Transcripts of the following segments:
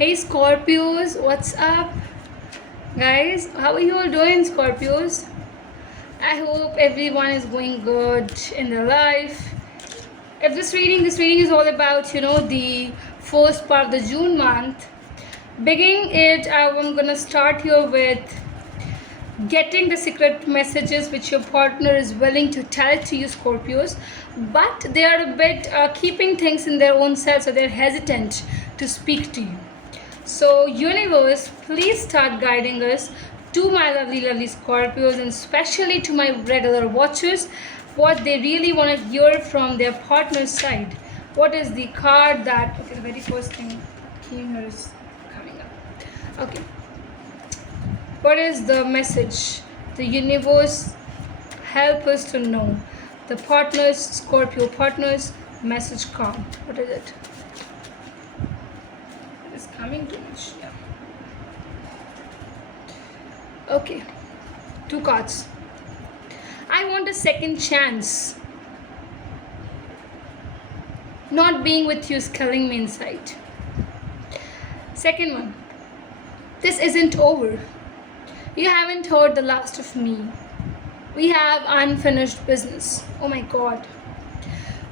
Hey Scorpios, what's up? Guys, how are you all doing, Scorpios? I hope everyone is going good in their life. If this reading is all about, the first part of the June month. Beginning it, I'm gonna start here with getting the secret messages which your partner is willing to tell to you, Scorpios, but they are a bit keeping things in their own self, so they're hesitant to speak to you. So, universe, please start guiding us to my lovely, lovely Scorpios, and especially to my regular watchers, what they really want to hear from their partner's side. What is the card that, okay, the very first thing came here is coming up. Okay, what is the message? The universe help us to know. The partners, Scorpio partners, message card. What is it? It is coming too much. Yeah. Okay, two cards. I want a second chance. Not being with you is killing me inside. Second one. This isn't over. You haven't heard the last of me. We have unfinished business. Oh my god.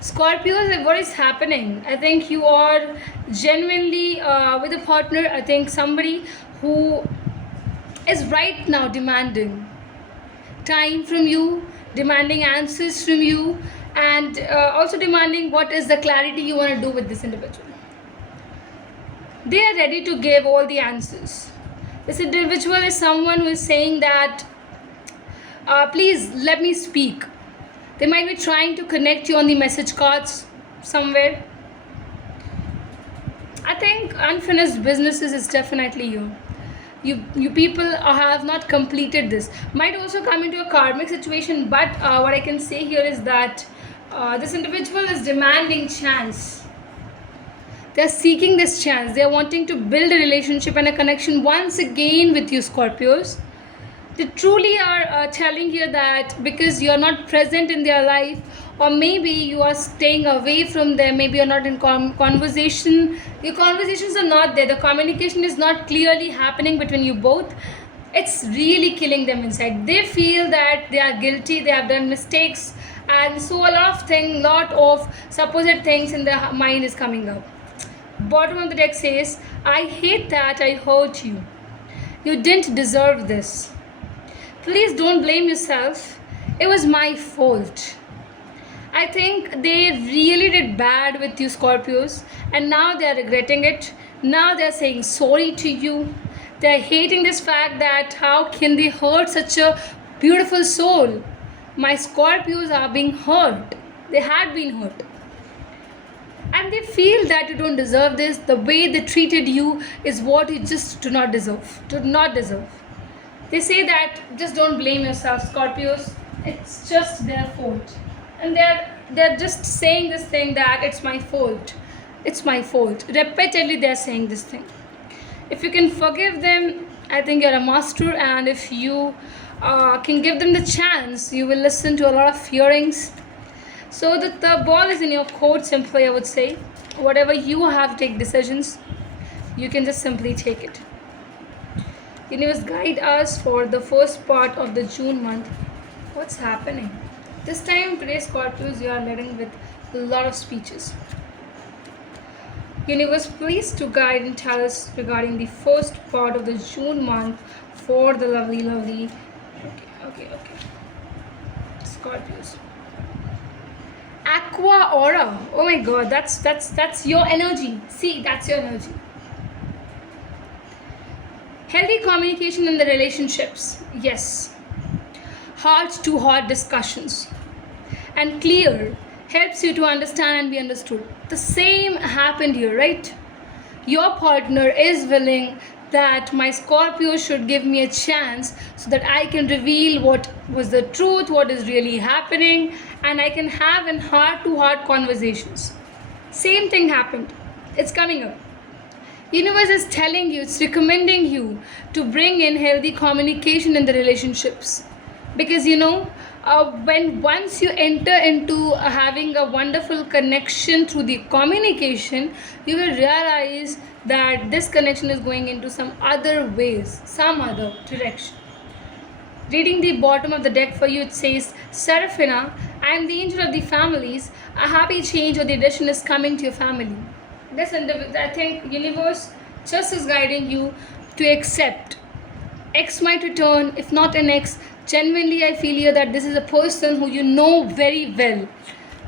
Scorpios, what is happening? I think you are genuinely with a partner. I think somebody who is right now demanding time from you, demanding answers from you, and also demanding what is the clarity you want to do with this individual. They are ready to give all the answers. This individual is someone who is saying that, please let me speak. They might be trying to connect you on the message cards somewhere. I think unfinished businesses is definitely you. You people have not completed this. Might also come into a karmic situation, but what I can say here is that this individual is demanding chance. They're seeking this chance. They're wanting to build a relationship and a connection once again with you, Scorpios. They truly are telling you that because you're not present in their life, or maybe you are staying away from them, maybe you're not in conversation, your conversations are not there, the communication is not clearly happening between you both. It's really killing them inside. They feel that they are guilty, they have done mistakes, and so a lot of supposed things in their mind is coming up. Bottom of the deck says, I hate that I hurt you. You didn't deserve this. Please don't blame yourself. It was my fault. I think they really did bad with you, Scorpios, and now they are regretting it. Now they are saying sorry to you. They are hating this fact that how can they hurt such a beautiful soul. My Scorpios are being hurt. They had been hurt. And they feel that you don't deserve this. The way they treated you is what you just do not deserve. Do not deserve. They say that just don't blame yourself, Scorpios. It's just their fault. And they're just saying this thing that it's my fault. It's my fault. Repeatedly they're saying this thing. If you can forgive them, I think you're a master. And if you can give them the chance, you will listen to a lot of hearings. So the ball is in your court, simply I would say. Whatever you have to take decisions, you can just simply take it. Universe, guide us for the first part of the June month. What's happening? This time today, Scorpios, you are leading with a lot of speeches. Universe, please to guide and tell us regarding the first part of the June month for the lovely, lovely. Okay. Scorpios. Aqua aura. Oh my god, that's your energy. See, that's your energy. Healthy communication in the relationships. Yes. Heart to heart discussions. And clear helps you to understand and be understood. The same happened here, right? Your partner is willing that my Scorpio should give me a chance so that I can reveal what was the truth, what is really happening, and I can have an heart to heart conversations. Same thing happened. It's coming up. Universe is telling you, it's recommending you to bring in healthy communication in the relationships. Because when once you enter into having a wonderful connection through the communication, you will realize that this connection is going into some other ways, some other direction. Reading the bottom of the deck for you, it says, Seraphina, I am the angel of the families. A happy change or the addition is coming to your family. This I think universe just is guiding you to accept. X might return, if not an X. Genuinely, I feel here that this is a person who you know very well.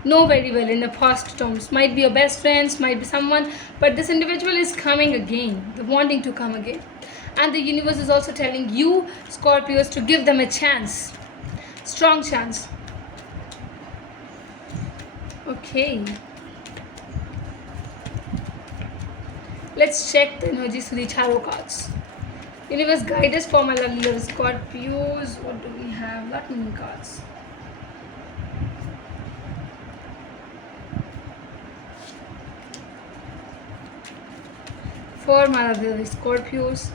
Know very well in the past terms. Might be your best friends, might be someone, but this individual is coming again, wanting to come again. And the universe is also telling you, Scorpios, to give them a chance. Strong chance. Okay. Let's check the energies for the tarot cards. Universe, guide us for my lovely little Scorpios. What do we have? Not many cards. For my lovely Scorpios,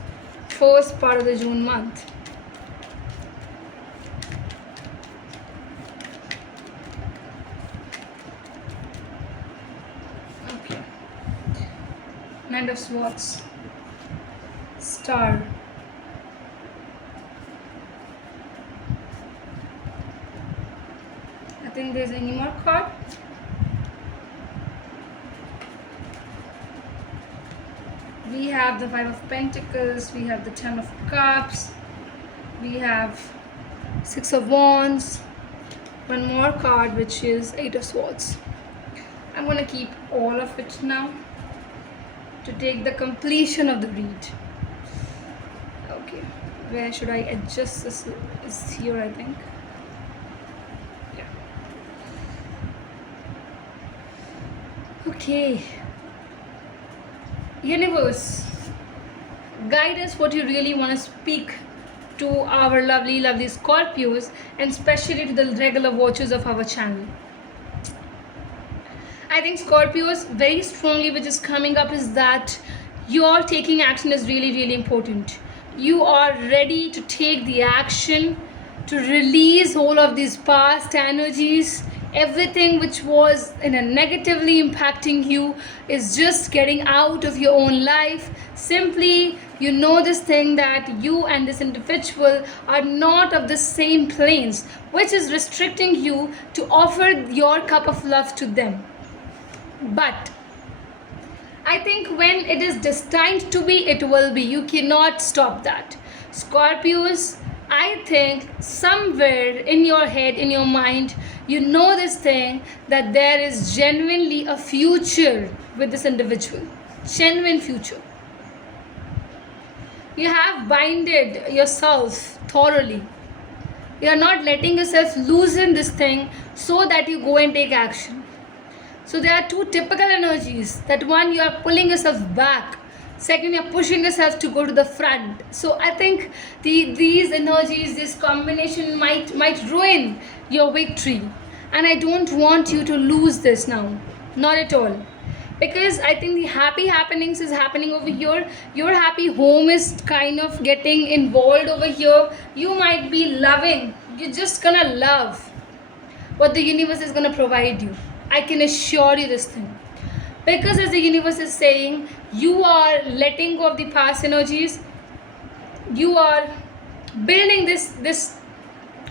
first part of the June month. Okay. Knight of Swords. Star. I think there's any more card. We have the Five of Pentacles, we have the Ten of Cups, we have Six of Wands, one more card which is Eight of Swords. I'm going to keep all of it now to take the completion of the read. Okay, where should I adjust this? Is here, I think. Yeah. Okay. Universe, guide us what you really want to speak to our lovely Scorpios, and especially to the regular watchers of our channel. I think Scorpios, very strongly which is coming up is that your taking action is really important. You are ready to take the action to release all of these past energies. Everything which was in a negatively impacting you is just getting out of your own life. Simply, you know this thing that you and this individual are not of the same planes, which is restricting you to offer your cup of love to them. But I think when it is destined to be, it will be. You cannot stop that. Scorpios, I think somewhere in your head, in your mind, you know this thing that there is genuinely a future with this individual. Genuine future. You have binded yourself thoroughly. You are not letting yourself loosen this thing so that you go and take action. So there are two typical energies. That one, you are pulling yourself back. Second, you're pushing yourself to go to the front. So I think these energies, this combination might ruin your victory. And I don't want you to lose this now. Not at all. Because I think the happy happenings is happening over here. Your happy home is kind of getting involved over here. You might be loving. You're just gonna love what the universe is gonna provide you. I can assure you this thing. Because as the universe is saying, you are letting go of the past energies. You are building this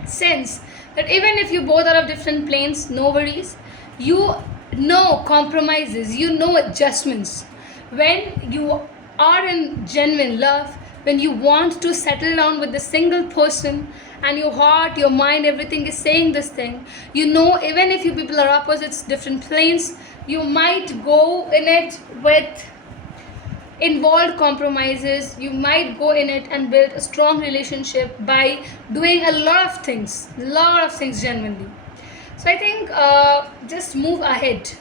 sense that even if you both are of different planes, no worries. You know compromises, you know adjustments. When you are in genuine love, when you want to settle down with a single person, and your heart, your mind, everything is saying this thing, you know, even if you people are opposites, different planes, you might go in it with involved compromises. You might go in it and build a strong relationship by doing a lot of things genuinely. So I think just move ahead.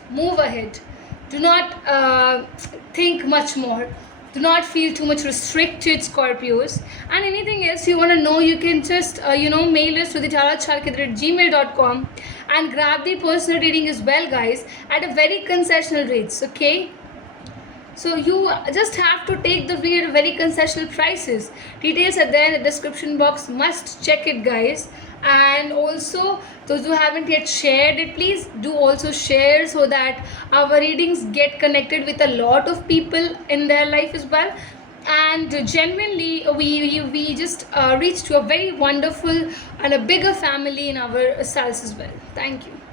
Do not think much more. Do not feel too much restricted, Scorpios. And anything else you want to know, you can just mail us to the tarotchalkitra@gmail.com and grab the personal reading as well, guys, at a very concessional rates. Okay. So you just have to take the read at very concessional prices. Details are there in the description box. Must check it, guys. And also, those who haven't yet shared it, please do also share, so that our readings get connected with a lot of people in their life as well. And genuinely, we just reached to a very wonderful and a bigger family in ourselves as well. Thank you.